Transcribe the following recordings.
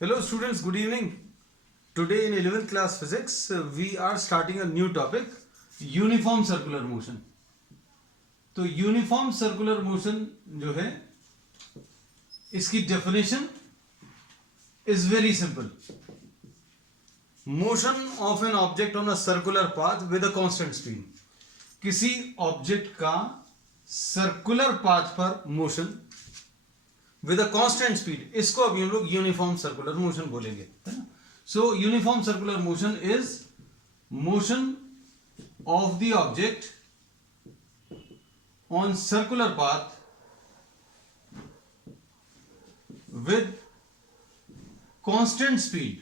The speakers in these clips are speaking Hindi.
Hello students, good evening. Today in 11th class physics, we are starting a new topic, uniform circular motion. तो यूनिफॉर्म सर्कुलर मोशन जो है इसकी definition is very simple. Motion of an object on a circular path with a constant speed. किसी ऑब्जेक्ट का सर्कुलर पाथ पर motion with a constant speed, इसको अभी हम लोग यूनिफॉर्म सर्कुलर मोशन बोलेंगे, है ना. सो uniform circular motion is motion of the object on circular path with constant speed.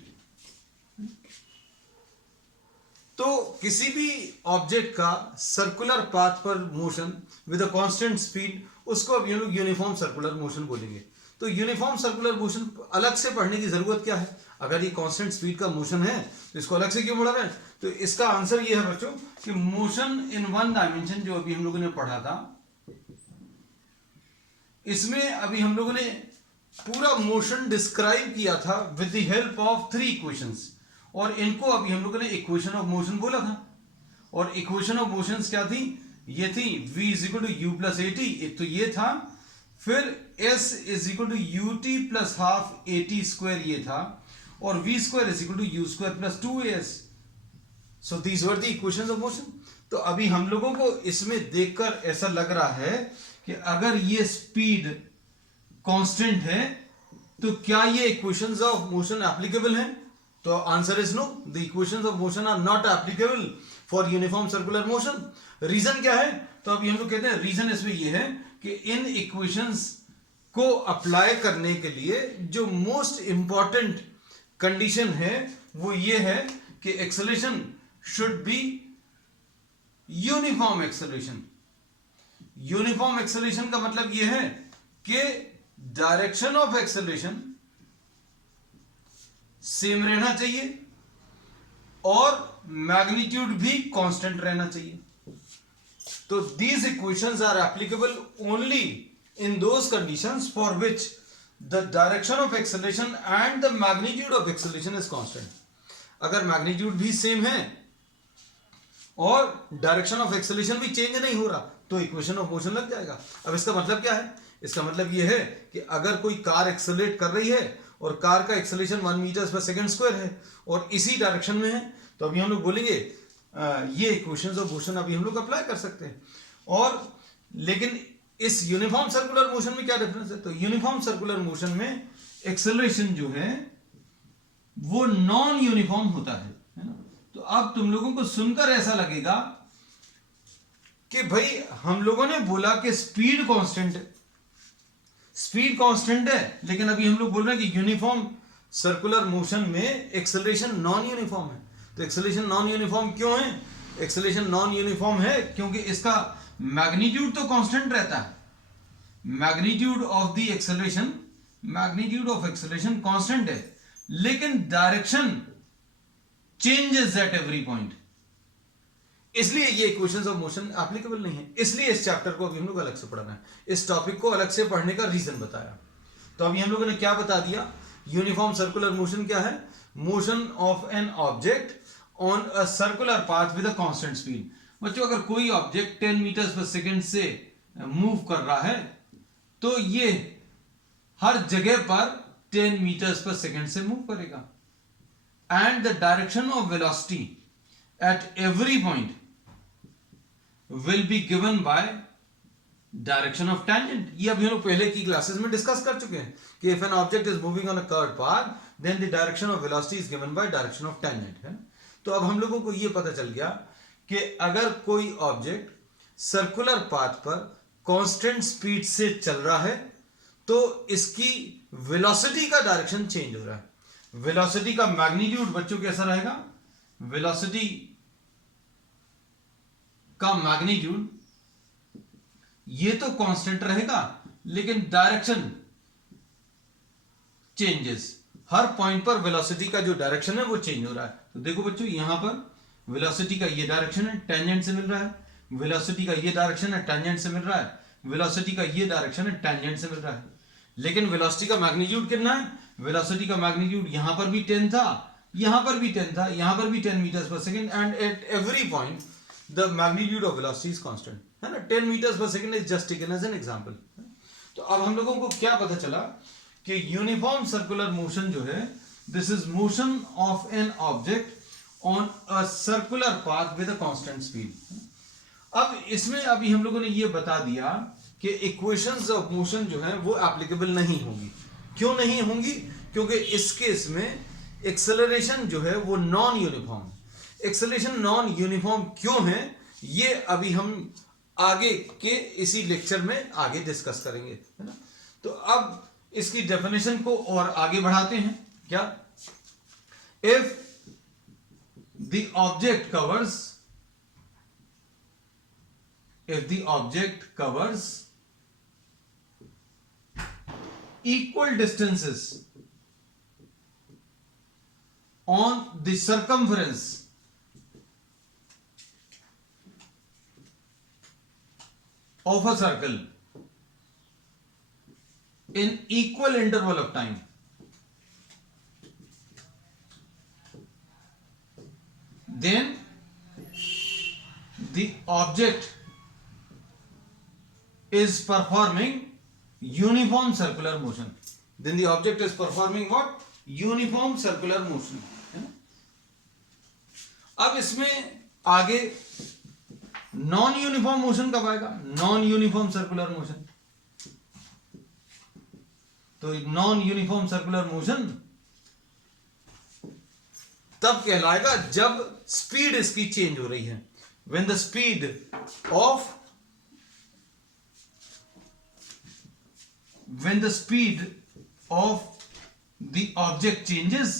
तो किसी भी ऑब्जेक्ट का सर्कुलर पाथ पर motion with a constant speed, उसको अब हम लोग यूनिफॉर्म सर्कुलर मोशन बोलेंगे. तो यूनिफॉर्म सर्कुलर मोशन अलग से पढ़ने की जरूरत क्या है? अगर ये कांस्टेंट स्पीड का मोशन है तो इसको अलग से क्यों पढ़ा रहे हैं? तो इसका आंसर ये है बच्चों कि मोशन इन वन डायमेंशन जो अभी हम लोगों ने पढ़ा था, इसमें अभी हम लोगों ने पूरा मोशन डिस्क्राइब किया था with the help of 3 equations, और इनको अभी हम लोगों ने इक्वेशन ऑफ मोशन बोला था. और इक्वेशन ऑफ मोशंस क्या थी? ये थी v is equal to u plus a t, एक तो ये था, फिर s is equal to u t plus half a t square ये था, और v square is equal to u square plus 2as. So these were the equations of motion. तो अभी हम लोगों को इसमें देखकर ऐसा लग रहा है कि अगर ये स्पीड कांस्टेंट है तो क्या ये इक्वेशंस ऑफ मोशन एप्लीकेबल हैं? तो answer is no, the equations of motion are not applicable for uniform circular motion. Reason क्या है? तो अभी हम लोग कहते हैं रीजन इसमें ये है कि इन इक्वेशंस को अप्लाई करने के लिए जो मोस्ट इंपॉर्टेंट कंडीशन है वो ये है कि acceleration should be uniform acceleration. Uniform acceleration का मतलब यह है कि डायरेक्शन ऑफ एक्सेलरेशन सेम रहना चाहिए और मैग्नीट्यूड भी कांस्टेंट रहना चाहिए. तो these equations are applicable only in those conditions for which the direction of acceleration and the magnitude of acceleration is constant. अगर मैग्नीट्यूड भी सेम है और डायरेक्शन ऑफ एक्सेलरेशन भी चेंज नहीं हो रहा तो इक्वेशन ऑफ मोशन लग जाएगा. अब इसका मतलब क्या है? इसका मतलब यह है कि अगर कोई कार एक्सेलरेट कर रही है और कार का एक्सेलरेशन 1 मीटर पर सेकंड स्क्वायर है और इसी डायरेक्शन में है, तो अभी हम लोग बोलेंगे ये इक्वेशंस ऑफ मोशन अभी हम लोग अप्लाई कर सकते हैं. और लेकिन इस यूनिफॉर्म सर्कुलर मोशन में क्या डिफरेंस है? तो यूनिफॉर्म सर्कुलर मोशन में एक्सेलरेशन जो है वो नॉन यूनिफॉर्म होता है ना. तो अब तुम लोगों को सुनकर ऐसा लगेगा कि भाई हम लोगों ने बोला कि स्पीड कांस्टेंट है, स्पीड कांस्टेंट है, लेकिन अभी हम लोग बोल रहे हैं कि यूनिफॉर्म सर्कुलर मोशन में एक्सेलरेशन नॉन यूनिफॉर्म है. तो एक्सेलरेशन नॉन यूनिफॉर्म क्यों है? एक्सेलरेशन नॉन यूनिफॉर्म है क्योंकि इसका मैग्नीट्यूड तो कांस्टेंट रहता है. Magnitude of the acceleration, magnitude of acceleration constant है, लेकिन direction changes at every point. इसलिए ये इक्वेशंस ऑफ मोशन एप्लीकेबल नहीं है. इसलिए इस चैप्टर को अभी हम लोग अलग से पढ़ना है, इस टॉपिक को अलग से पढ़ने का रीजन बताया. तो अभी हम लोगों ने क्या बता दिया? यूनिफॉर्म सर्कुलर मोशन क्या है? Motion of an object on a circular path with a constant speed. बच्चों, अगर कोई ऑब्जेक्ट 10 मीटर पर सेकंड से मूव कर रहा है तो ये हर जगह पर 10 मीटर पर सेकंड से मूव करेगा. And the direction of velocity at every point will be given by direction of tangent. ये अभी हम लोग पहले की क्लासेस में डिस्कस कर चुके हैं कि if an object is moving on a curved path then the direction of velocity is given by direction of tangent, है. तो अब हम लोगों को ये पता चल गया कि अगर कोई ऑब्जेक्ट सर्कुलर पाथ पर कांस्टेंट स्पीड से चल रहा है तो इसकी वेलोसिटी का डायरेक्शन चेंज हो रहा है. वेलोसिटी का मैग्नीट्यूड बच्चों कैसा रहेगा? वेलोसिटी का मैग्नीट्यूड ये तो कांस्टेंट रहेगा, लेकिन डायरेक्शन चेंजेस. हर पॉइंट पर वेलोसिटी का जो डायरेक्शन है वो चेंज हो रहा है. तो देखो बच्चों, यहां पर वेलोसिटी का ये डायरेक्शन है, टेंजेंट से मिल रहा है. वेलोसिटी का ये डायरेक्शन है, टेंजेंट से मिल रहा है. वेलोसिटी का ये डायरेक्शन है, टेंजेंट से मिल रहा है. लेकिन वेलोसिटी का मैग्नीट्यूड कितना है? वेलोसिटी का मैग्नीट्यूड यहां पर भी 10 था, यहां पर भी 10 था, यहां पर भी 10 metres per second, and at every point the magnitude of velocity is constant, है ना. 10 metres per second is just taken as an example. तो अब हम लोगों को क्या पता चला कि यूनिफॉर्म सर्कुलर मोशन जो है, this is motion of an object on a circular path with a constant speed. अब इसमें अभी हम लोगों ने ये बता दिया कि इक्वेशंस ऑफ मोशन जो है वो एप्लीकेबल नहीं होंगी. क्यों नहीं होंगी? क्योंकि इस केस में एक्सेलरेशन जो है वो non uniform. Acceleration non uniform क्यों है, ये अभी हम आगे के इसी लेक्चर में आगे डिस्कस करेंगे, है ना. तो अब इसकी डेफिनेशन को और आगे बढ़ाते हैं. क्या? If the object covers, if the object covers equal distances on the circumference of a circle in equal interval of time, then the object is performing uniform circular motion. Then the object is performing what? Uniform circular motion, है ना. अब इसमें आगे नॉन यूनिफॉर्म मोशन कब आएगा? Non uniform circular motion. तो नॉन यूनिफॉर्म सर्कुलर मोशन तब कहलाएगा जब स्पीड इसकी चेंज हो रही है. When the speed of when the speed of the object changes,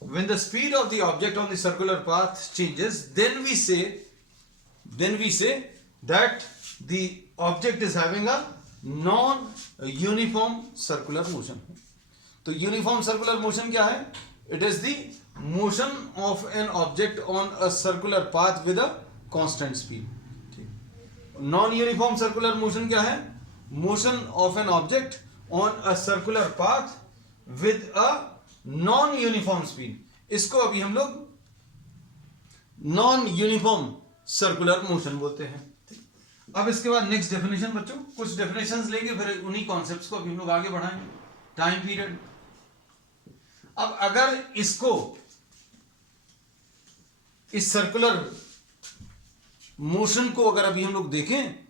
when the speed of the object on the circular path changes, then we say that the object is having a non uniform circular motion. तो uniform circular motion क्या है? It is the motion of an object on a circular path with a constant speed. non uniform circular motion क्या है? Motion of an object on a circular path with a non uniform speed. इसको अभी हम लोग non uniform circular motion बोलते हैं. अब इसके बाद नेक्स्ट डेफिनेशन बच्चों, कुछ डेफिनेशंस लेंगे, फिर उन्हीं कॉन्सेप्ट्स को अभी हम लोग आगे बढ़ाएंगे. Time period. अब अगर इसको, इस सर्कुलर मोशन को अगर अभी हम लोग देखें,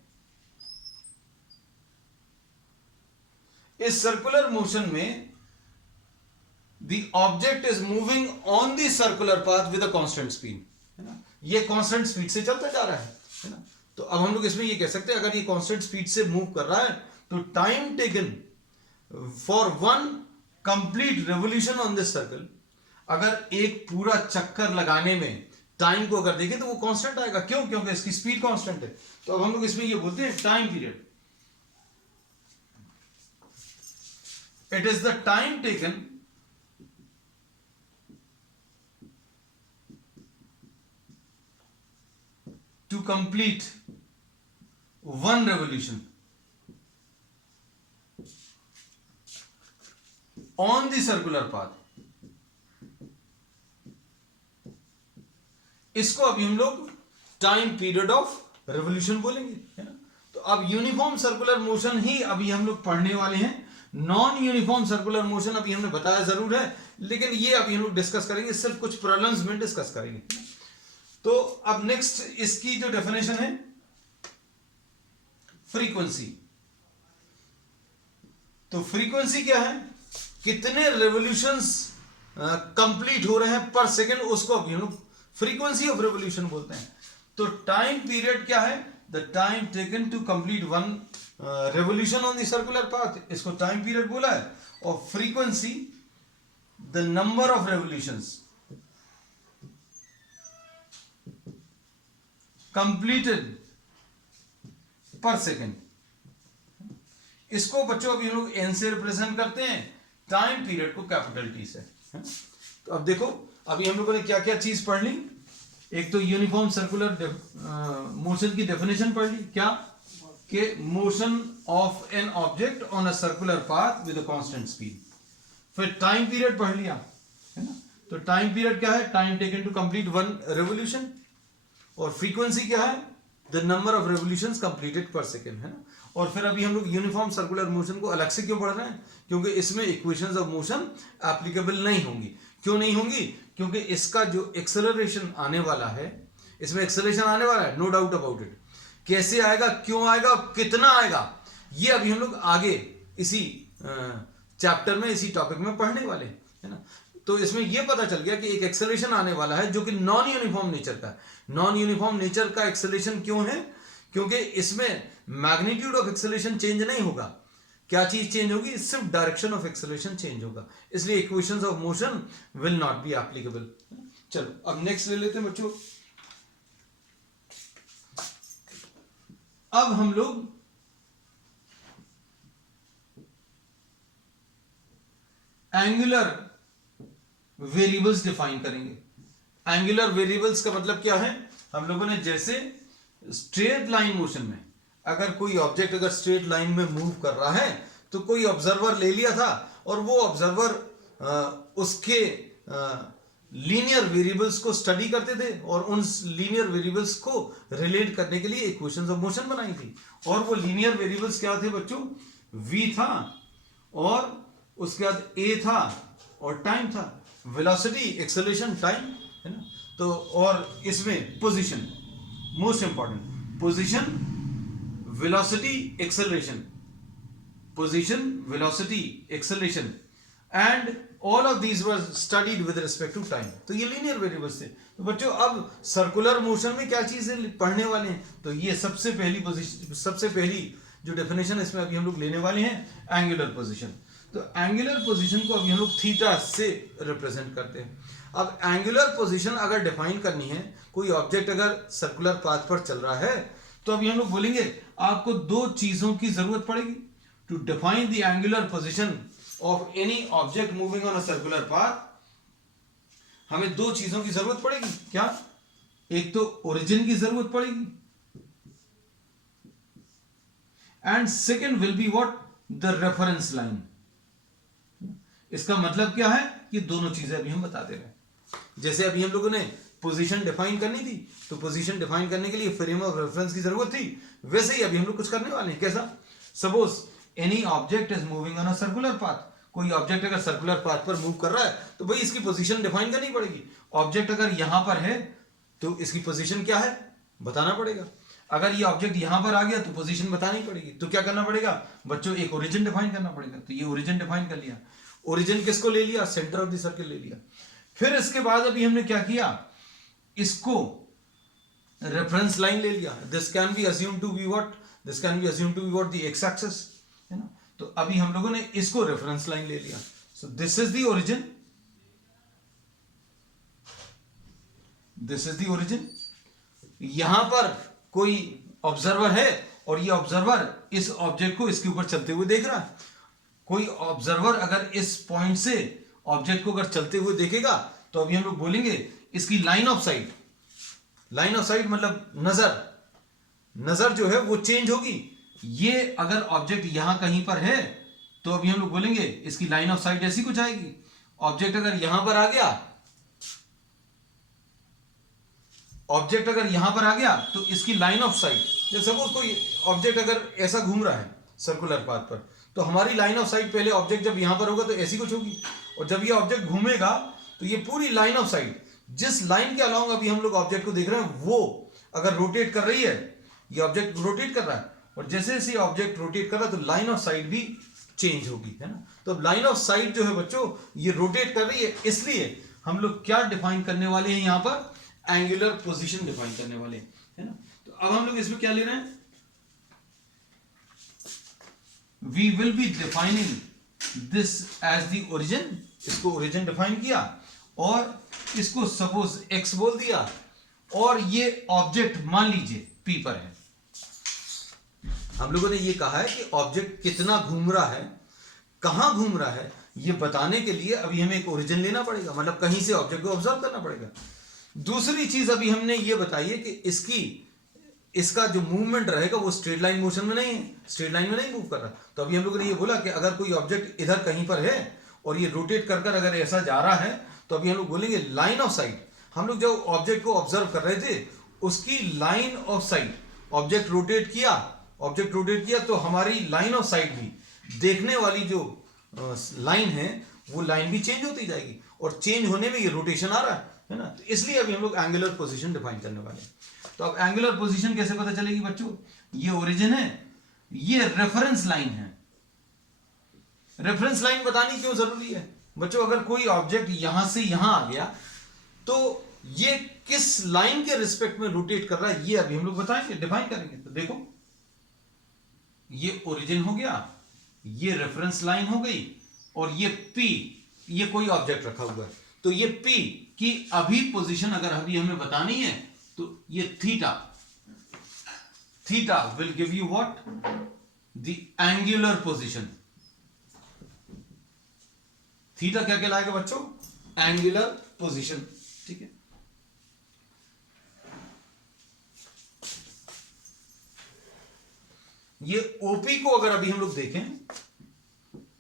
इस सर्कुलर मोशन में the object is moving on the circular path with a constant speed, है ना. ये कांस्टेंट स्पीड से चलता जा रहा है ना. तो अब हम लोग इसमें ये कह सकते हैं, अगर ये कांस्टेंट स्पीड से मूव कर रहा है तो time taken for one complete revolution on this circle, अगर एक पूरा चक्कर लगाने में टाइम को अगर देखें तो वो कांस्टेंट आएगा. क्यों? क्योंकि इसकी स्पीड कांस्टेंट है. तो अब हम लोग इसमें ये बोलते हैं time period. It is the time taken to complete one revolution on the circular path. इसको अभी हम लोग टाइम पीरियड ऑफ रेवोल्यूशन बोलेंगे, है ना. तो अब यूनिफॉर्म सर्कुलर मोशन ही अभी हम लोग पढ़ने वाले हैं. नॉन यूनिफॉर्म सर्कुलर मोशन अभी हमने बताया जरूर है, लेकिन ये अभी हम लोग डिस्कस करेंगे, सिर्फ कुछ प्रॉब्लम्स में डिस्कस करेंगे. तो अब नेक्स्ट इसकी जो डेफिनेशन है, फ्रीक्वेंसी. तो फ्रीक्वेंसी क्या है? कितने रेवोल्यूशंस कंप्लीट हो रहे हैं पर सेकेंड, उसको अभी हम लोग फ्रीक्वेंसी ऑफ रेवोल्यूशन बोलते हैं. तो टाइम पीरियड क्या है? The time taken to complete one revolution on the circular path, इसको टाइम पीरियड बोला है. और frequency the number of revolutions completed per second. इसको बच्चों अभी हम लोग एन से रिप्रेजेंट करते हैं, टाइम पीरियड को कैपिटल टी से. तो अब देखो, अभी हम लोगों ने क्या क्या चीज पढ़ ली. एक तो यूनिफॉर्म सर्कुलर मोशन की डेफिनेशन पढ़ ली. क्या? कि motion of an object on a circular path with a constant speed. फिर टाइम पीरियड पढ़ लिया, है ना। तो टाइम पीरियड क्या है, time taken to complete one revolution, और फ्रीक्वेंसी क्या है, the number of revolutions completed per second, है ना। और फिर अभी हम लोग यूनिफॉर्म सर्कुलर मोशन को अलग से क्यों पढ़ रहे हैं, क्योंकि इसमें इक्वेशंस ऑफ मोशन एप्लीकेबल नहीं होंगी। क्यों नहीं होंगी, क्योंकि इसका जो एक्सेलरेशन आने वाला है, इसमें एक्सेलरेशन आने वाला है, नो डाउट अबाउट इट। कैसे आएगा, क्यों आएगा, कितना आएगा, ये अभी हम लोग आगे इसी चैप्टर में, इसी टॉपिक में पढ़ने वाले हैं, है ना। तो इसमें यह पता चल गया कि एक एक्सेलरेशन आने वाला है जो कि नॉन यूनिफॉर्म नेचर का है। नॉन यूनिफॉर्म नेचर का एक्सेलरेशन क्यों है, क्योंकि इसमें मैग्नीट्यूड ऑफ एक्सेलरेशन चेंज नहीं होगा। क्या चीज चेंज होगी, सिर्फ डायरेक्शन ऑफ एक्सेलरेशन चेंज होगा, इसलिए equations of motion will not be applicable. चलो अब नेक्स्ट ले लेते हैं बच्चों। अब हम लोग एंगुलर वेरिएबल्स डिफाइन करेंगे। एंगुलर वेरिएबल्स का मतलब क्या है, हम लोगों ने जैसे स्ट्रेट लाइन मोशन में अगर कोई ऑब्जेक्ट अगर स्ट्रेट लाइन में मूव कर रहा है तो कोई ऑब्जर्वर ले लिया था और वो ऑब्जर्वर उसके लीनियर वेरिएबल्स को स्टडी करते थे और उन लीनियर वेरिएबल्स को रिलेट करने के लिए इक्वेशंस ऑफ मोशन बनाई थी। और वो लीनियर वेरिएबल्स क्या थे बच्चों, v था और उसके बाद a था और टाइम था, वेलोसिटी, एक्सेलरेशन, टाइम, है ना। तो और इसमें position, most important, position, velocity, acceleration, position, velocity, acceleration, and all of these were studied with respect to time। तो ये linear variables थे। तो बच्चों अब सर्कुलर मोशन में क्या चीजें पढ़ने वाले हैं, तो ये सबसे पहली जो डेफिनेशन इसमें अभी हम लोग लेने वाले हैं, एंगुलर पोजीशन। तो एंगुलर पोजीशन को अभी हम लोग थीटा से रिप्रेजेंट करते हैं। अब एंगुलर पोजीशन अगर डिफाइन करनी है, कोई ऑब्जेक्ट अगर सर्कुलर पाथ पर चल रहा है, तो अभी हम लोग बोलेंगे आपको दो चीजों की जरूरत पड़ेगी to define the angular position of any object moving on a circular path। हमें दो चीजों की जरूरत पड़ेगी, क्या, एक तो ओरिजिन की जरूरत पड़ेगी and second will be what, the reference line. इसका मतलब क्या है, कि दोनों चीजें अभी हम बताते रहे। जैसे अभी हम लोगों ने पोजीशन डिफाइन करनी थी, तो पोजीशन डिफाइन करने के लिए फ्रेम ऑफ रेफरेंस की जरूरत थी, वैसे ही अभी हम लोग कुछ करने वाले हैं। कैसा, suppose any object is moving on a circular path, कोई ऑब्जेक्ट अगर सर्कुलर पाथ पर मूव कर रहा है तो भाई इसकी पोजीशन डिफाइन करनी पड़ेगी। ऑब्जेक्ट अगर यहां पर है तो इसकी पोजीशन क्या है बताना पड़ेगा। अगर ये ऑब्जेक्ट यहां पर आ गया तो पोजीशन बतानी पड़ेगी। तो क्या करना पड़ेगा बच्चों, एक ओरिजिन डिफाइन करना पड़ेगा। तो ये ओरिजिन डिफाइन कर लिया। ओरिजिन किसको ले लिया, सेंटर ऑफ द सर्कल ले लिया। फिर इसके बाद अभी हमने क्या किया, इसको रेफरेंस लाइन ले लिया। This can be assume to be what, this can be assume to be what, the x axis, है ना। तो अभी हम लोगों ने इसको रेफरेंस लाइन ले लिया। So this is the origin, this is the origin. यहां पर कोई ऑब्जर्वर है और ये ऑब्जर्वर इस ऑब्जेक्ट को इसके ऊपर चलते हुए देख रहा है। कोई ऑब्जर्वर अगर इस पॉइंट से ऑब्जेक्ट को अगर चलते हुए देखेगा तो अभी हम लोग बोलेंगे इसकी line of site, line of site मतलब नजर जो है वो चेंज होगी। ये अगर ऑब्जेक्ट यहां कहीं पर है तो अभी हम लोग बोलेंगे इसकी लाइन ऑफ साइट ऐसी कुछ आएगी। ऑब्जेक्ट अगर यहां पर आ गया, ऑब्जेक्ट अगर यहां पर आ गया तो इसकी लाइन ऑफ साइट, जैसे सपोज कोई ऑब्जेक्ट अगर ऐसा घूम रहा है सर्कुलर पाथ पर, तो हमारी लाइन ऑफ साइट पहले ऑब्जेक्ट जब यहां पर होगा तो ऐसी कुछ होगी, और जब ये ऑब्जेक्ट घूमेगा तो ये पूरी लाइन ऑफ साइट, जिस लाइन के अलाउंग अभी हम लोग ऑब्जेक्ट को देख रहे हैं, वो अगर रोटेट कर रही है, ये ऑब्जेक्ट रोटेट कर रहा है, और जैसे जैसे ऑब्जेक्ट रोटेट कर रहा है तो लाइन ऑफ साइट भी चेंज होगी, है ना। तो लाइन ऑफ साइट जो है बच्चों ये रोटेट कर रही है, इसलिए हम लोग क्या डिफाइन करने वाले हैं यहां पर, एंगुलर पोजीशन डिफाइन करने वाले हैं, है ना। तो अब हम लोग इसमें क्या ले रहे हैं, we will be defining this as the origin. इसको ओरिजिन डिफाइन किया और इसको सपोज एक्स बोल दिया, और ये ऑब्जेक्ट मान लीजिए पी पर है। हम लोगों ने ये कहा है कि ऑब्जेक्ट कितना घूम रहा है, कहां घूम रहा है, ये बताने के लिए अभी हमें एक ओरिजिन लेना पड़ेगा, मतलब कहीं से ऑब्जेक्ट को ऑब्जर्व करना पड़ेगा। दूसरी चीज अभी हमने ये बताई है कि इसका जो मूवमेंट रहेगा वो स्ट्रेट लाइन मोशन में नहीं है, स्ट्रेट लाइन में नहीं मूव कर रहा। तो अभी हम लोगों ने ये बोला कि अगर कोई ऑब्जेक्ट इधर कहीं पर है और ये रोटेट कर कर अगर ऐसा जा रहा है तो अभी हम लोग बोलेंगे लाइन ऑफ साइट। हम लोग जो ऑब्जेक्ट को ऑब्जर्व कर रहे थे उसकी line of site, object rotate किया तो हमारी लाइन ऑफ साइट भी, देखने वाली जो लाइन है वो लाइन भी चेंज होती जाएगी, और चेंज होने में ये रोटेशन आ रहा है ना। तो इसलिए अभी हम लोग एंगुलर पोजीशन डिफाइन करने वाले हैं। तो अब एंगुलर पोजीशन कैसे पता चलेगी बच्चों? ये ओरिजिन है, ये रेफरेंस लाइन है। रेफरेंस लाइन बतानी क्यों जरूरी है बच्चों? अगर कोई ऑब्जेक्ट यहां से यहां आ गया तो ये किस लाइन के रिस्पेक्ट में रोटेट कर रहा है, ये अभी हम लोग बताएंगे, डिफाइन करेंगे। तो देखो, ये ओरिजिन हो गया, ये रेफरेंस लाइन हो गई, और ये P, ये कोई ऑब्जेक्ट रखा हुआ है, तो ये P की अभी पोजीशन अगर अभी हमें बतानी है तो ये theta will give you what? The angular position. Theta क्या कहलाएगा बच्चों? Angular position. ठीक है, ये ओपी को अगर अभी हम लोग देखें,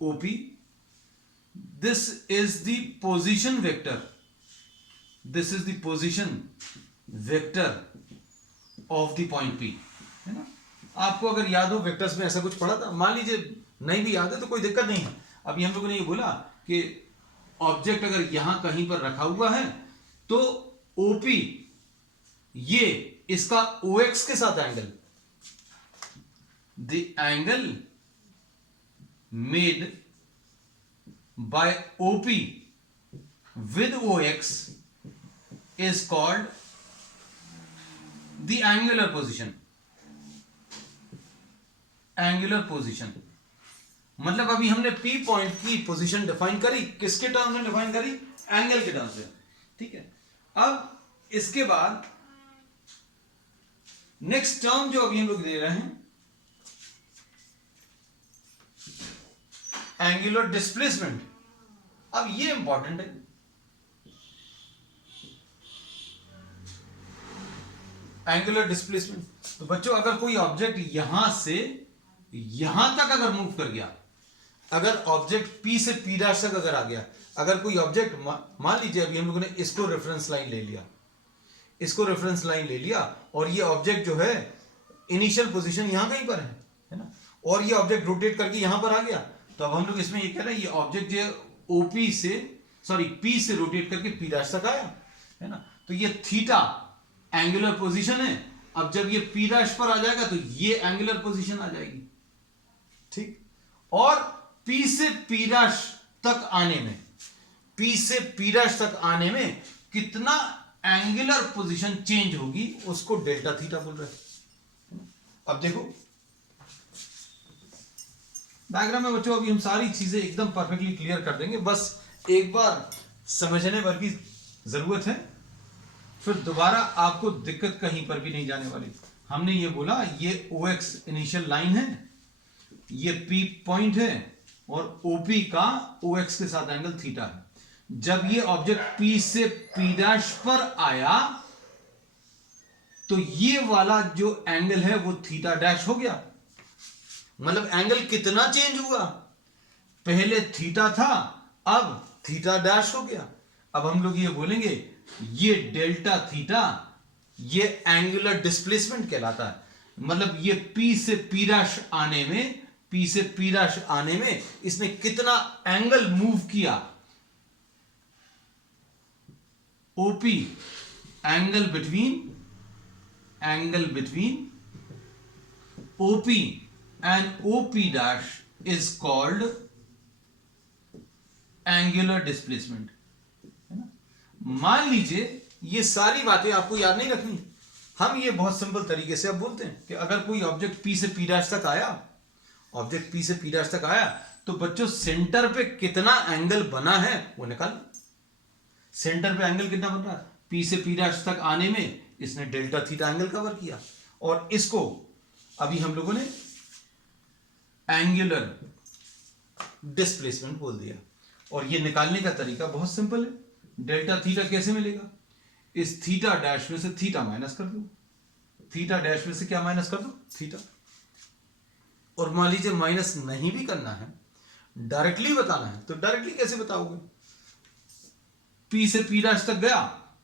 OP, this is the position vector, this is the position vector of the point P, है ना। आपको अगर याद हो वेक्टर्स में ऐसा कुछ पढ़ा था, मान लीजिए नहीं भी याद है तो कोई दिक्कत नहीं है। अभी हम लोगों ने ये बोला कि ऑब्जेक्ट अगर यहां कहीं पर रखा हुआ है तो ओपी, ये इसका ओएक्स के साथ angle, the angle made by OP with OX is called the angular position. Angular position मतलब अभी हमने P पॉइंट की पोजीशन डिफाइन करी, किसके टर्म्स में डिफाइन करी? एंगल के टर्म्स में। ठीक है, अब इसके बाद नेक्स्ट टर्म जो अभी हम लोग दे रहे हैं, एंगुलर डिस्प्लेसमेंट। अब ये इंपॉर्टेंट है, एंगुलर डिस्प्लेसमेंट। तो बच्चों अगर कोई ऑब्जेक्ट यहां से यहां तक अगर मूव कर गया, अगर ऑब्जेक्ट P से P' तक अगर आ गया, अगर कोई ऑब्जेक्ट मान लीजिए अभी हम लोगों ने इसको रेफरेंस लाइन ले लिया, इसको रेफरेंस लाइन ले लिया, और ये ऑब्जेक्ट जो है इनिशियल पोजीशन यहां कहीं पर है ना, और ये ऑब्जेक्ट रोटेट करके यहां पर आ गया, तो अब हम लोग इसमें ये कह रहे हैं ये ऑब्जेक्ट जो ओपी से, सॉरी P से रोटेट करके P' तक आया, है ना। तो ये थीटा एंगुलर पोजीशन है। अब जब ये P' पर आ जाएगा तो ये एंगुलर पोजीशन आ जाएगी। ठीक, और P से P' तक आने में, P से P' तक आने में कितना एंगुलर पोजीशन चेंज होगी उसको डेल्टा थीटा बोल रहे हैं। अब देखो डायग्राम में बच्चों, अभी हम सारी चीजें एकदम परफेक्टली क्लियर कर देंगे, बस एक बार समझने भर की जरूरत है, फिर दोबारा आपको दिक्कत कहीं पर भी नहीं जाने वाली। हमने ये बोला ये OX इनिशियल लाइन है, ये P पॉइंट है, और OP का OX के साथ एंगल थीटा है। जब ये ऑब्जेक्ट P से P' पर आया तो ये वाला जो एंगल है वो थीटा डैश हो गया। मतलब एंगल कितना चेंज हुआ? पहले थीटा था, अब थीटा डैश हो गया। अब हम लोग ये बोलेंगे ये डेल्टा थीटा, ये एंगुलर डिस्प्लेसमेंट कहलाता है। मतलब ये P से P' आने में, P से P' आने में इसने कितना एंगल मूव किया। OP angle between OP and OP' is called angular displacement, है ना। मान लीजिए ये सारी बातें आपको याद नहीं रखनी, हम ये बहुत सिंपल तरीके से अब बोलते हैं कि अगर कोई ऑब्जेक्ट P से P' तक आया, ऑब्जेक्ट P से P' तक आया, तो बच्चों सेंटर पे कितना एंगल बना है वो निकाल। सेंटर पे एंगल कितना बन रहा है? P से P' तक आने में इसने डेल्टा थीटा एंगल कवर किया, और इसको अभी हम लोगों ने एंगुलर डिस्प्लेसमेंट बोल दिया। और ये निकालने का तरीका बहुत सिंपल है। डेल्टा थीटा कैसे मिलेगा? इस थीटा डैश में से थीटा माइनस कर दो, थीटा डैश में से क्या माइनस कर दो? थीटा। और मान लीजिए माइनस नहीं भी करना है, डायरेक्टली बताना है तो डायरेक्टली कैसे बताओगे? P से P' तक गया,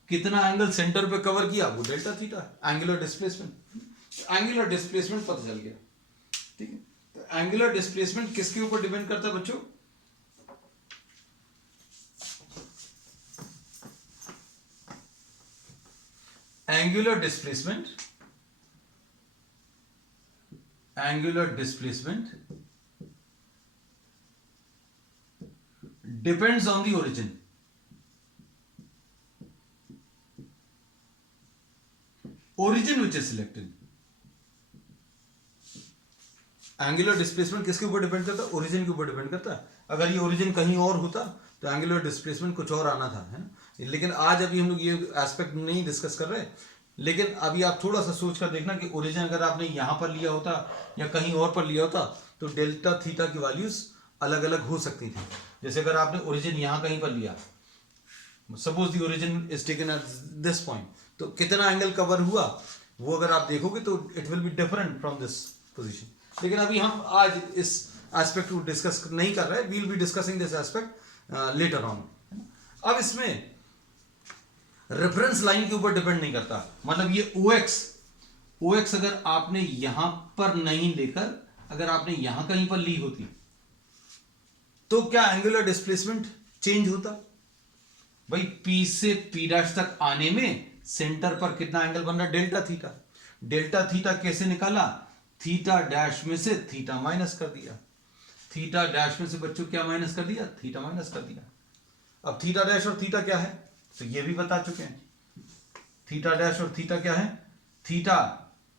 कितना एंगल सेंटर पे कवर किया, वो delta theta, angular displacement. Angular displacement पता चल गया, ठीक है। तो एंगुलर डिस्प्लेसमेंट किसके ऊपर डिपेंड करता है बच्चों? Angular displacement depends on the origin. Origin which is selected. Angular displacement किसके ऊपर डिपेंड करता है? ओरिजिन के ऊपर डिपेंड करता है। अगर ये ओरिजिन कहीं और होता तो एंगुलर डिस्प्लेसमेंट कुछ और आना था, है ना। लेकिन आज अभी हम लोग ये एस्पेक्ट नहीं डिस्कस कर रहे, लेकिन अभी आप थोड़ा सा सोच कर देखना कि ओरिजिन अगर आपने यहां पर लिया होता या कहीं और पर लिया होता तो डेल्टा थीटा की वैल्यूज अलग अलग हो सकती थी। जैसे अगर आपने ओरिजिन यहां कहीं पर लिया, suppose the origin is taken at this point, तो कितना एंगल कवर हुआ वो अगर आप देखोगे तो it will be different from this position. लेकिन अभी हम आज इस एस्पेक्ट को डिस्कस नहीं कर रहे, we will be discussing this aspect later on. अब इसमें रेफरेंस लाइन के ऊपर डिपेंड नहीं करता, मतलब ये OX अगर आपने यहां पर नहीं लेकर अगर आपने यहां कहीं पर ली होती तो क्या एंगुलर डिस्प्लेसमेंट चेंज होता? भाई P से P' तक आने में सेंटर पर कितना एंगल बन रहा है? Delta theta. डेल्टा थीटा कैसे निकाला? थीटा डैश में से थीटा माइनस कर दिया। थीटा डैश में से बच्चों क्या माइनस कर दिया? थीटा माइनस कर दिया। अब थीटा डैश और थीटा क्या है तो ये भी बता चुके हैं। थीटा डैश और थीटा क्या है? थीटा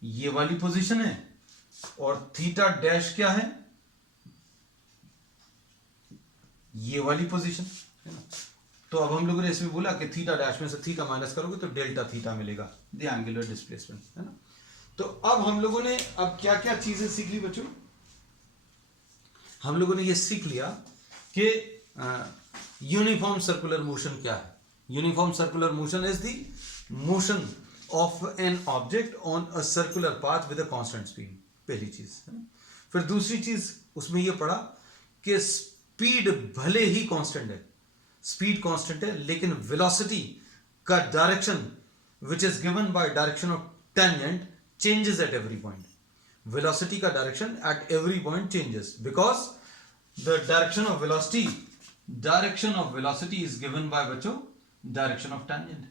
ये वाली पोजीशन है और थीटा डैश क्या है? ये वाली पोजीशन है ना। तो अब हम लोगों ने इसमें बोला कि थीटा डैश में से थीटा माइनस करोगे तो डेल्टा थीटा मिलेगा, द एंगुलर डिस्प्लेसमेंट, है ना। तो अब हम लोगों ने अब क्या क्या चीजें सीख ली बच्चों? हम लोगों ने ये सीख लिया कि यूनिफॉर्म सर्कुलर मोशन क्या है। Uniform circular motion is the motion of an object on a circular path with a constant speed, पहली चीज, है ना। फिर दूसरी चीज उसमें ये पढ़ा कि स्पीड भले ही कांस्टेंट है, स्पीड कांस्टेंट है, लेकिन वेलोसिटी का direction which is given by direction of tangent changes at every point. Velocity का direction at every point changes because the direction of velocity is given by बच्चों डायरेक्शन ऑफ टेंजेंट।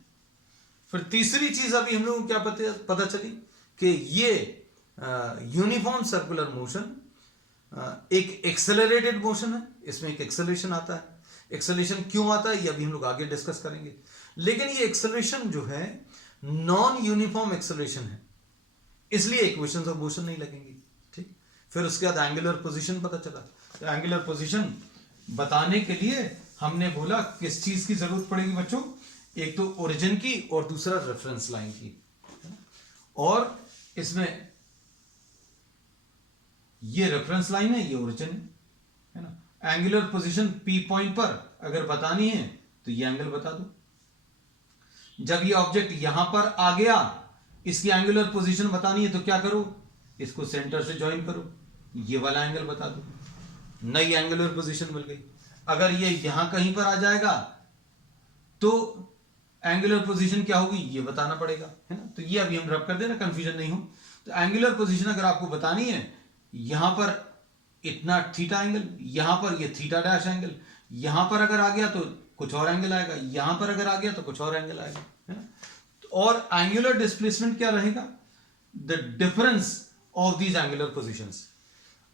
फिर तीसरी चीज अभी हम लोगों को क्या पता चली कि ये यूनिफॉर्म सर्कुलर मोशन एक एक्सेलरेटेड मोशन है, इसमें एक एक्सेलरेशन आता है। एक्सेलरेशन क्यों आता है ये अभी हम लोग आगे डिस्कस करेंगे, लेकिन ये एक्सेलरेशन जो है नॉन यूनिफॉर्म एक्सेलरेशन है, इसलिए इक्वेशंस ऑफ मोशन नहीं लगेंगी, ठीक। फिर उसके बाद एंगुलर पोजीशन पता चला। तो एंगुलर पोजीशन बताने के लिए हमने बोला किस चीज की जरूरत पड़ेगी बच्चों? एक तो ओरिजिन की और दूसरा रेफरेंस लाइन की, और इसमें ये रेफरेंस लाइन है, ये ओरिजिन है ना। एंगुलर पोजीशन P पॉइंट पर अगर बतानी है तो ये एंगल बता दो। जब ये ऑब्जेक्ट यहां पर आ गया, इसकी एंगुलर पोजीशन बतानी है तो क्या करो? इसको सेंटर से ज्वाइन करो, ये वाला एंगल बता दो, नई एंगुलर पोजीशन मिल गई। अगर ये यहां कहीं पर आ जाएगा तो एंगुलर पोजीशन क्या होगी ये बताना पड़ेगा, है ना। तो ये अभी हम रब कर देना, कंफ्यूजन नहीं हो। तो एंगुलर पोजीशन अगर आपको बतानी है, यहां पर इतना थीटा एंगल, यहां पर ये थीटा डैश एंगल, यहां पर अगर आ गया तो कुछ और एंगल आएगा, यहां पर अगर आ गया तो कुछ और एंगल आएगा, है ना। और एंगुलर डिस्प्लेसमेंट क्या रहेगा? The difference of these angular positions.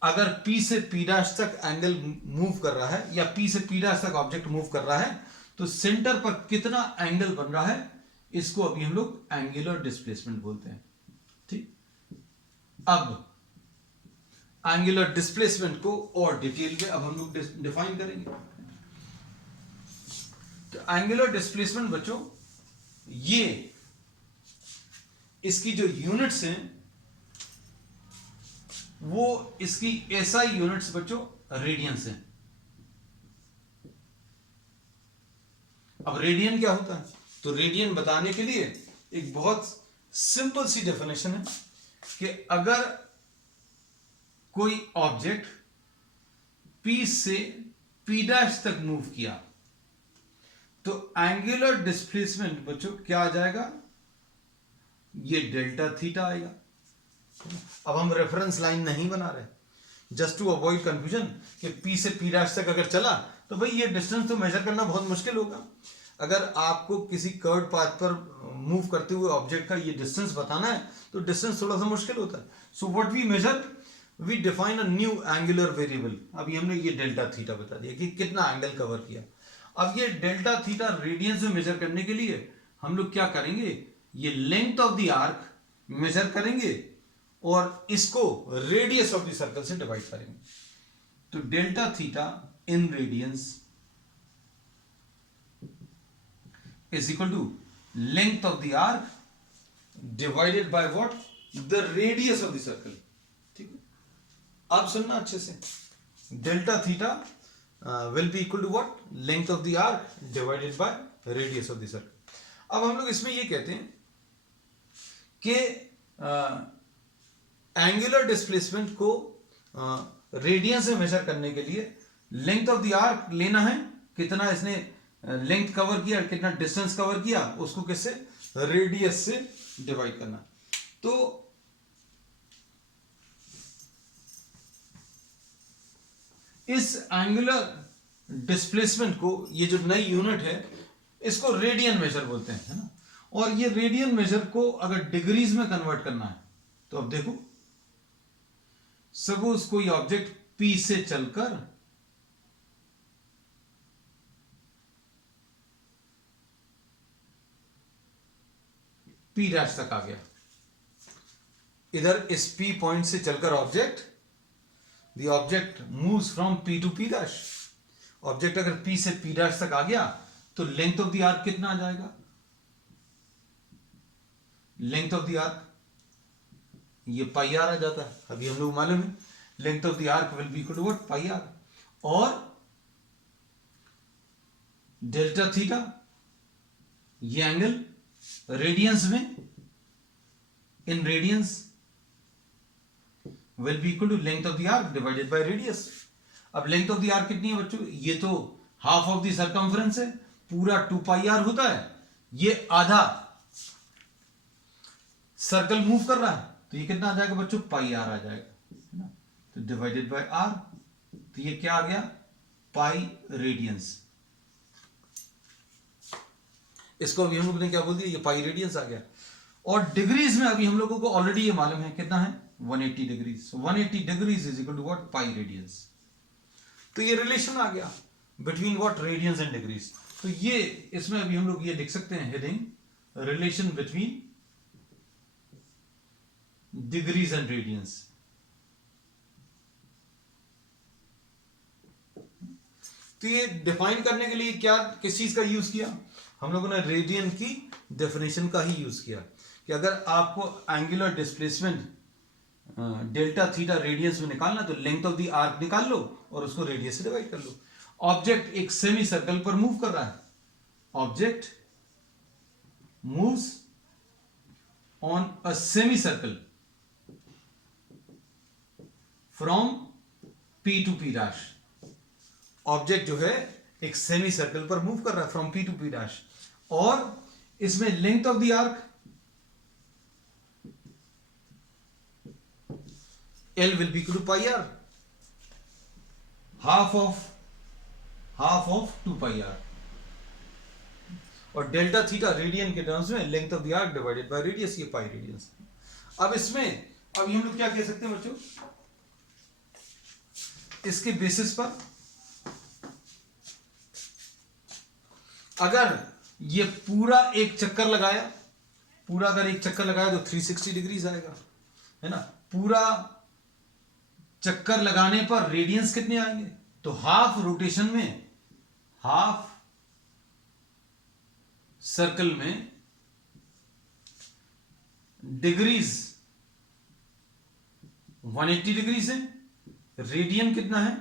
अगर P से P' तक एंगल मूव कर रहा है या P से P' तक ऑब्जेक्ट मूव कर रहा है तो सेंटर पर कितना एंगल बन रहा है, इसको अभी हम लोग एंगुलर डिस्प्लेसमेंट बोलते हैं, ठीक। अब एंगुलर डिस्प्लेसमेंट को और डिटेल में अब हम लोग डिफाइन करेंगे। तो एंगुलर डिस्प्लेसमेंट बच्चों, ये इसकी जो यूनिट्स हैं वो इसकी SI यूनिट्स बच्चों रेडियंस हैं। अब रेडियन क्या होता है? तो रेडियन बताने के लिए एक बहुत सिंपल सी डेफिनेशन है कि अगर कोई ऑब्जेक्ट P से P डैश तक मूव किया तो एंगुलर डिस्प्लेसमेंट बच्चों क्या आ जाएगा, ये डेल्टा थीटा आएगा। अब हम रेफरेंस लाइन नहीं बना रहे, जस्ट टू अवॉइड कंफ्यूजन कि P से P डैश तक अगर चला तो भाई ये डिस्टेंस तो मेजर करना बहुत मुश्किल होगा। अगर आपको किसी कर्व पाथ पर मूव करते हुए ऑब्जेक्ट का ये डिस्टेंस बताना है तो डिस्टेंस थोड़ा सा मुश्किल होता है। So what we measure, we define a new angular variable. अभी हमने ये डेल्टा थीटा बता दिया कि कितना एंगल कवर किया। अब ये डेल्टा थीटा रेडियंस में मेजर करने के लिए हम लोग क्या करेंगे, ये length of the arc measure करेंगे और इसको रेडियस ऑफ द सर्कल से डिवाइड करेंगे। तो delta theta in radians is equal to length of the arc divided by what, the radius of the circle। ठीक है, अब सुनना अच्छे से, delta theta will be equal to what, length of the arc divided by radius of the circle। अब हम लोग इसमें ये कहते हैं कि एंगुलर डिस्प्लेसमेंट को रेडियंस में मेजर करने के लिए लेंथ ऑफ द आर्क लेना है, कितना इसने लेंथ कवर किया, कितना डिस्टेंस कवर किया, उसको किससे, रेडियस से डिवाइड करना। तो इस एंगुलर डिस्प्लेसमेंट को, ये जो नई यूनिट है इसको रेडियन मेजर बोलते हैं, है ना। और ये रेडियन मेजर को अगर डिग्रीज में कन्वर्ट करना है तो अब देखो, सपोज कोई ऑब्जेक्ट P से चलकर P डैश तक आ गया, इधर इस P पॉइंट से चलकर object, the object moves from P to P dash. Object अगर P से P डैश तक आ गया तो लेंथ ऑफ द आर्क कितना आ जाएगा, लेंथ ऑफ द आर्क ये पाई आर आ जाता है। अभी हम लोग मालूम है length of the arc will be equal to what, pi r. और डेल्टा थीटा ये एंगल रेडियंस में, in radians will be equal to length of the arc divided by radius. अब लेंथ ऑफ द आर्क कितनी है बच्चों, ये तो हाफ ऑफ द सर्कमफ्रेंस है, पूरा 2 पाई आर होता है, ये आधा सर्कल मूव कर रहा है तो ये कितना आ जाएगा बच्चों, पाई आर आ जाएगा, है ना। तो डिवाइडेड बाय आर, तो ये क्या आ गया, पाई रेडियंस। इसको अभी हम लोग ने क्या बोल दिया, ये पाई रेडियंस आ गया। और डिग्रीज में अभी हम लोगों को ऑलरेडी ये मालूम है कितना है, 180 degrees. 180 degrees is equal to what, pi radians. तो ये रिलेशन आ गया between what, radians and degrees. तो ये इसमें अभी हम लोग ये लिख सकते हैं heading, relation between degrees and radians. तो ये डिफाइन करने के लिए क्या, किस चीज का यूज किया, हम लोगों ने रेडियन की डेफिनेशन का ही यूज किया कि अगर आपको angular displacement delta theta radians में निकालना तो लेंथ ऑफ द आर्क निकाल लो और उसको रेडियस से डिवाइड कर लो। ऑब्जेक्ट एक सेमी सर्कल पर मूव कर रहा है, object moves on a semi circle from P to P dash. Object जो है एक सेमी सर्कल पर मूव कर रहा है from P to P dash, और इसमें length of the arc L will be equal to pi r, half of 2 pi r। और डेल्टा थीटा रेडियन के टर्म्स में length of the arc divided by radius, ये पाई रेडियंस। अब इसमें अब हम लोग क्या कह सकते हैं बच्चों, इसके बेसिस पर अगर ये पूरा एक चक्कर लगाया, पूरा अगर एक चक्कर लगाया तो 360 डिग्रीज आएगा, है ना। पूरा चक्कर लगाने पर रेडियंस कितने आएंगे, तो हाफ रोटेशन में, हाफ सर्कल में डिग्रीज 180 डिग्रीज है, रेडियन कितना है,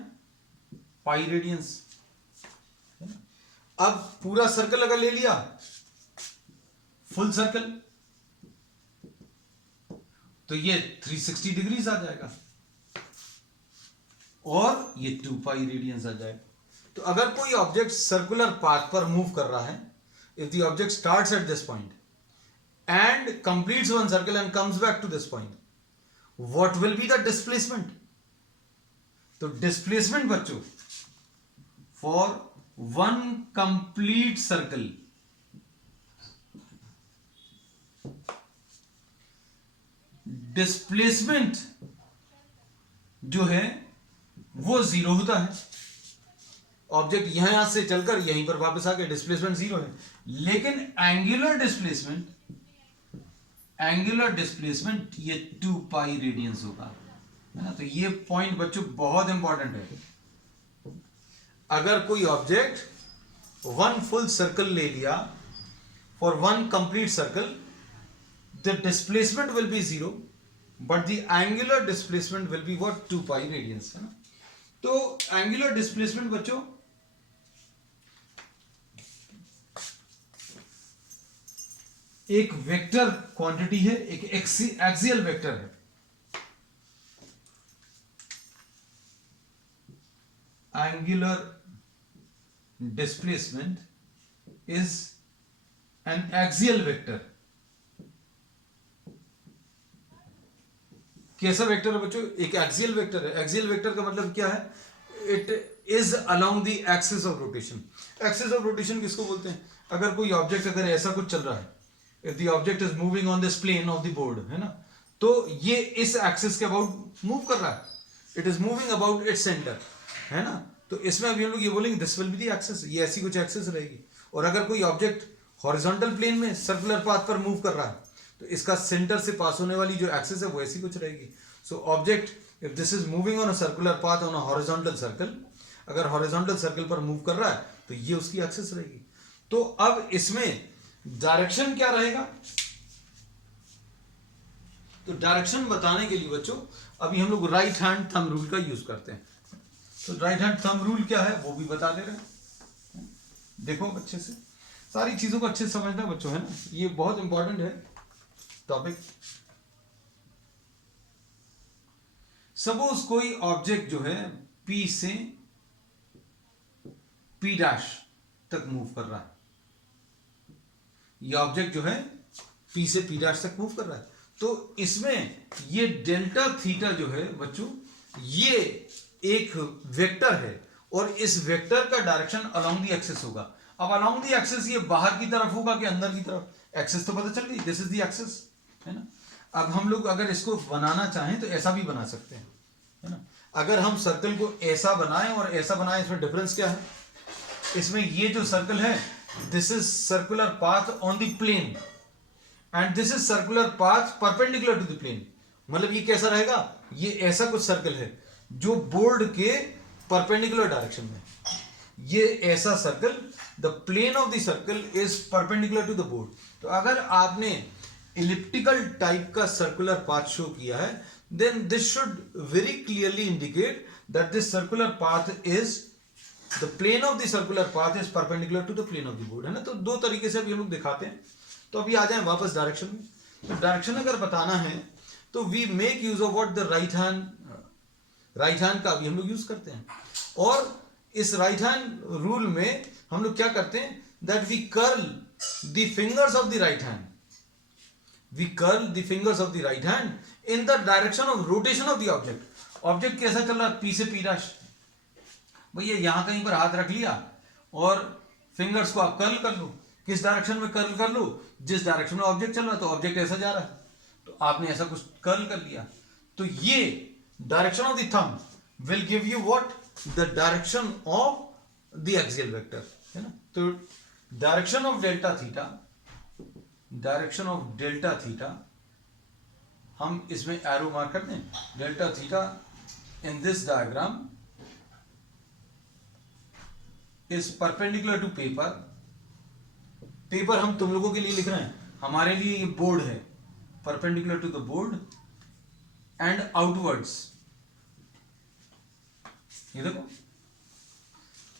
पाई रेडियंस। अब पूरा सर्कल अगर ले लिया, फुल सर्कल, तो ये 360 डिग्रीज आ जाएगा। और ये 2 पाई रेडियंस आ जाए। तो अगर कोई ऑब्जेक्ट सर्कुलर पाथ पर मूव कर रहा है, if the object starts at this point and completes one circle and comes back to this point, what will be the displacement? तो displacement बच्चों for one complete circle, displacement जो है वो 0 होता है। ऑब्जेक्ट यहां से चलकर यहीं पर वापस आके डिस्प्लेसमेंट 0 है, लेकिन एंगुलर डिस्प्लेसमेंट ये 2 पाई रेडियंस होगा, है ना। तो ये पॉइंट बच्चों बहुत इंपॉर्टेंट है। अगर कोई ऑब्जेक्ट वन फुल सर्कल ले लिया for one complete circle, the displacement will be 0 but the angular displacement will be what 2 pi radiance, है ना। तो एंगुलर डिस्प्लेसमेंट बच्चों एक वेक्टर क्वांटिटी है, एक एक्सियल वेक्टर है। Angular displacement is an axial vector. कैसा वेक्टर है बच्चों? एक एक्सियल वेक्टर है। एक्सियल वेक्टर का मतलब क्या है? It is along the axis of rotation. Axis of rotation किसको बोलते हैं? अगर कोई ऑब्जेक्ट अगर ऐसा कुछ चल रहा है, if the object is moving on this plane of the board, है ना, तो ये इस एक्सिस के अबाउट मूव कर रहा है, it is moving about its centre, है ना। तो इसमें अभी हम लोग ये बोलेंगे this will be the axis, ये ऐसी कुछ एक्सिस रहेगी। और अगर कोई ऑब्जेक्ट हॉरिजॉन्टल प्लेन में सर्कुलर पाथ पर मूव कर रहा है, तो इसका सेंटर से पास होने वाली जो एक्सिस है वो ऐसी कुछ रहेगी। So object if this is moving on a circular path on a horizontal circle, अगर हॉरिजॉन्टल सर्कल पर मूव कर रहा है तो ये उसकी एक्सिस रहेगी। तो अब इसमें डायरेक्शन क्या रहेगा? तो डायरेक्शन बताने के लिए बच्चों अभी हम लोग राइट हैंड थंब रूल का यूज करते हैं। तो राइट हैंड थंब रूल क्या है वो भी बता दे रहे हैं। देखो अच्छे से, सारी चीजों को अच्छे से समझना बच्चों, है ना, ये बहुत इंपॉर्टेंट है टॉपिक। सपोज कोई ऑब्जेक्ट जो है P से P' तक मूव कर रहा है। ये ऑब्जेक्ट जो है P से P' तक मूव कर रहा है, तो इसमें ये डेल्टा थीटा जो है बच्चों, ये एक वेक्टर है और इस वेक्टर का डायरेक्शन अलोंग द एक्सिस होगा। अब अलोंग द एक्सिस ये बाहर की तरफ होगा कि अंदर की तरफ? एक्सिस तो पता चल गई, दिस इज द एक्सिस, है ना। अब हम लोग अगर इसको बनाना चाहें तो ऐसा भी बना सकते हैं, है ना। अगर हम सर्कल को ऐसा बनाएं और ऐसा बनाएं, इसमें डिफरेंस क्या है? इसमें ये जो सर्कल है, this is circular path on the plane and this is circular path perpendicular to the plane. मतलब ये कैसा रहेगा? ये ऐसा कुछ सर्कल है जो बोर्ड के परपेंडिकुलर डायरेक्शन में, ये ऐसा circle, the plane of the circle is perpendicular to the board. तो अगर आपने इलिप्टिकल टाइप का सर्कुलर पाथ शो किया है, then this should very clearly indicate that this circular path is the plane of the circular path is perpendicular to the plane of the board, है ना। तो दो तरीके से अभी हम लोग दिखाते हैं। तो अभी आ जाए वापस डायरेक्शन में। तो डायरेक्शन अगर बताना है तो we make use of what the right hand का भी हम लोग यूज करते हैं। और इस राइट हैंड रूल में हम लोग क्या करते हैं, that we curl the fingers of the right hand, we curl the fingers of the right hand in the direction of rotation of the object. Object कैसा चल रहा है? P से P', भैया यहां कहीं पर हाथ रख लिया और फिंगर्स को आप कर्ल कर लो। किस डायरेक्शन में कर्ल कर लो? जिस डायरेक्शन में ऑब्जेक्ट चल रहा है, तो ऑब्जेक्ट ऐसा जा रहा है तो आपने ऐसा कुछ कर्ल कर लिया। तो ये direction of the thumb will give you what? The direction of the axial vector, है ना। तो डायरेक्शन ऑफ डेल्टा थीटा हम इसमें एरो मार्क कर दें। Delta theta in this diagram is perpendicular to paper हम तुम लोगों के लिए लिख रहे हैं, हमारे लिए ये बोर्ड है, perpendicular to the board and outwards. ये देखो,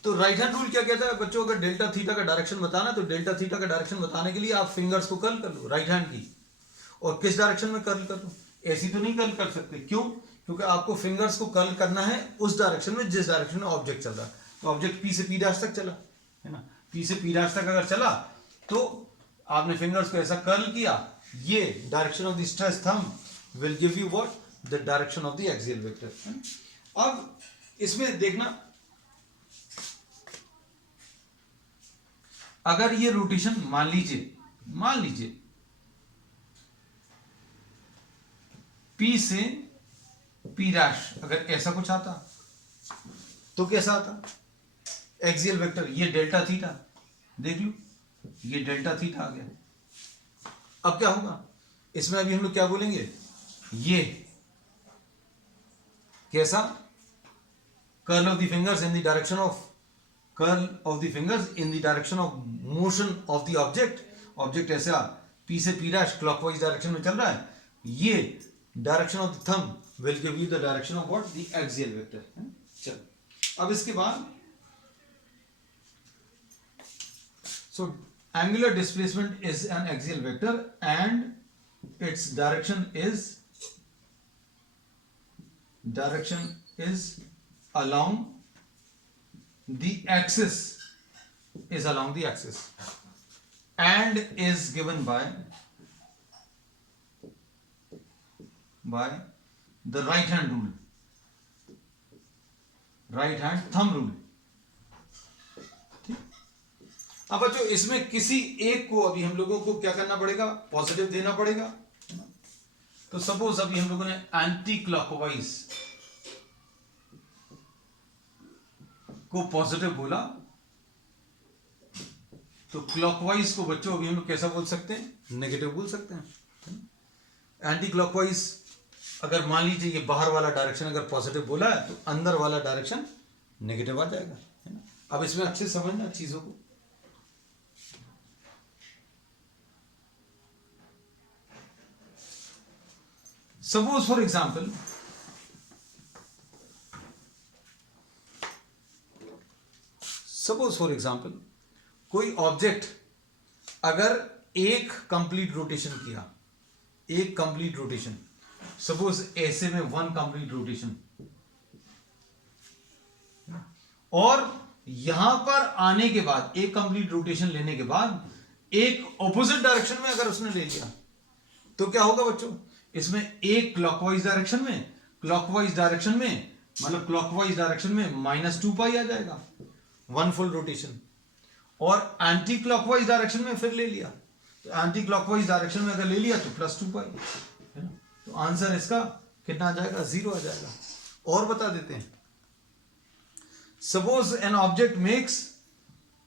तो राइट हैंड रूल क्या कहता है बच्चों? अगर डेल्टा थीटा का डायरेक्शन बताना, तो डेल्टा थीटा का डायरेक्शन बताने के लिए आप फिंगर्स को कर्ल कर लो राइट हैंड की। और किस डायरेक्शन में कर्ल कर लो? ऐसी तो नहीं कर्ल कर सकते, क्यों? क्योंकि आपको फिंगर्स को कर्ल करना है उस डायरेक्शन में जिस डायरेक्शन में ऑब्जेक्ट चल रहा है। तो ऑब्जेक्ट पी से पी डैश तक चला है ना, पी से पी डैश तक अगर चला तो आपने फिंगर्स को ऐसा कर्ल किया, ये direction of the stress thumb will give you what, the direction of the axial vector. अब इसमें देखना, अगर ये रोटेशन मान लीजिए P से P डैश अगर ऐसा कुछ आता तो कैसा आता एक्सियल वेक्टर, ये डेल्टा थीटा, देख लो ये डेल्टा थीटा आ गया। अब क्या होगा इसमें, अभी हम लोग क्या बोलेंगे, ये कैसा, curl of the fingers in the direction of, curl of the fingers in the direction of motion of the object, object ऐसा P से P डैश क्लॉकवाइज डायरेक्शन में चल रहा है, ये direction of the thumb will give you the direction of what, the axial vector. चलो अब इसके बाद, so angular displacement is an axial vector and its direction is along the axis, and is given by the right hand thumb rule। अब बच्चों इसमें किसी एक को अभी हम लोगों को क्या करना पड़ेगा, पॉजिटिव देना पड़ेगा। तो सपोज अभी हम लोगों ने एंटी क्लॉकवाइज को पॉजिटिव बोला, तो क्लॉकवाइज को बच्चों अभी हम लोग कैसा बोल सकते हैं, नेगेटिव बोल सकते हैं। एंटी क्लॉकवाइज अगर मान लीजिए ये बाहर वाला डायरेक्शन अगर पॉजिटिव बोला है तो अंदर वाला डायरेक्शन नेगेटिव आ जाएगा, है ना। अब इसमें अच्छे समझना चीजों को, सपोज फॉर एग्जाम्पल कोई ऑब्जेक्ट अगर एक कंप्लीट रोटेशन किया, एक कंप्लीट रोटेशन, सपोज ऐसे में 1 कंप्लीट रोटेशन, और यहां पर आने के बाद एक कंप्लीट रोटेशन लेने के बाद एक ऑपोजिट डायरेक्शन में अगर उसने ले लिया तो क्या होगा बच्चों, इसमें एक क्लॉकवाइज डायरेक्शन में मतलब क्लॉकवाइज डायरेक्शन में -2 पाई आ जाएगा 1 फुल रोटेशन, और एंटी क्लॉकवाइज डायरेक्शन में फिर ले लिया, तो एंटी क्लॉकवाइज डायरेक्शन में अगर ले लिया तो +2 पाई, है ना। तो आंसर इसका कितना आ जाएगा, 0 आ जाएगा। और बता देते हैं, suppose an object makes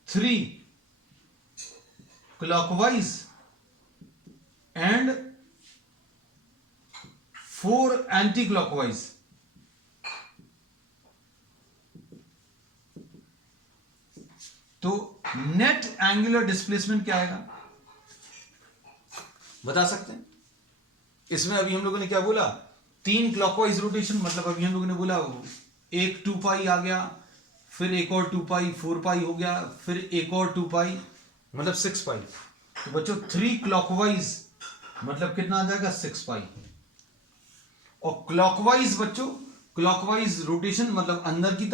3 clockwise and 4 anti clockwise, तो नेट एंगुलर डिस्प्लेसमेंट क्या आएगा बता सकते हैं। इसमें अभी हम लोगों ने क्या बोला, 3 क्लॉकवाइज रोटेशन, मतलब अभी हम लोगों ने बोला एक 2 पाई आ गया, फिर एक और 2 पाई 4 पाई हो गया, फिर एक और 2 पाई मतलब 6 पाई। तो बच्चों 3 क्लॉकवाइज मतलब कितना आ जाएगा, 6 पाई। और क्लॉकवाइज बच्चों, क्लॉकवाइज रोटेशन मतलब अंदर की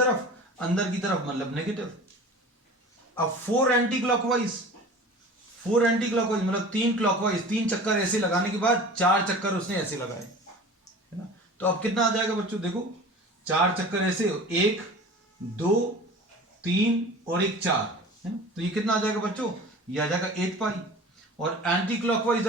तरफ मतलब नेगेटिव। अब 4 एंटी क्लॉकवाइज मतलब 3 क्लॉकवाइज, 3 चक्कर ऐसे लगाने के बाद 4 चक्कर उसने ऐसे लगाए, है ना। तो अब कितना आ जाएगा बच्चों, देखो 4 चक्कर ऐसे, 1 2 3 और 1 4, है ना। तो ये कितना आ जाएगा बच्चों, ये आ जाएगा 8 पाई। और एंटी क्लॉकवाइज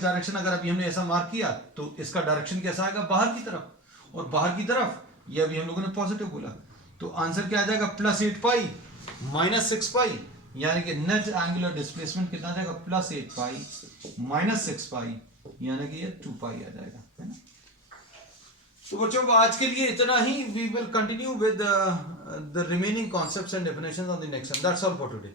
डायरेक्शन अगर अभी हमने ऐसा मार्क किया तो इसका डायरेक्शन कैसा आएगा, बाहर की तरफ, और बाहर की तरफ ये अभी हम लोगों ने पॉजिटिव बोला, तो आंसर क्या आ जाएगा, +8 पाई -6 पाई, यानी कि नेट एंगुलर डिस्प्लेसमेंट कितना आ जाएगा, +8 पाई -6 पाई, यानी कि ये 2 पाई आ जाएगा, है ना। तो बच्चों आज के लिए इतना ही। We will continue with the remaining concepts and definitions on the next one. That's all for today.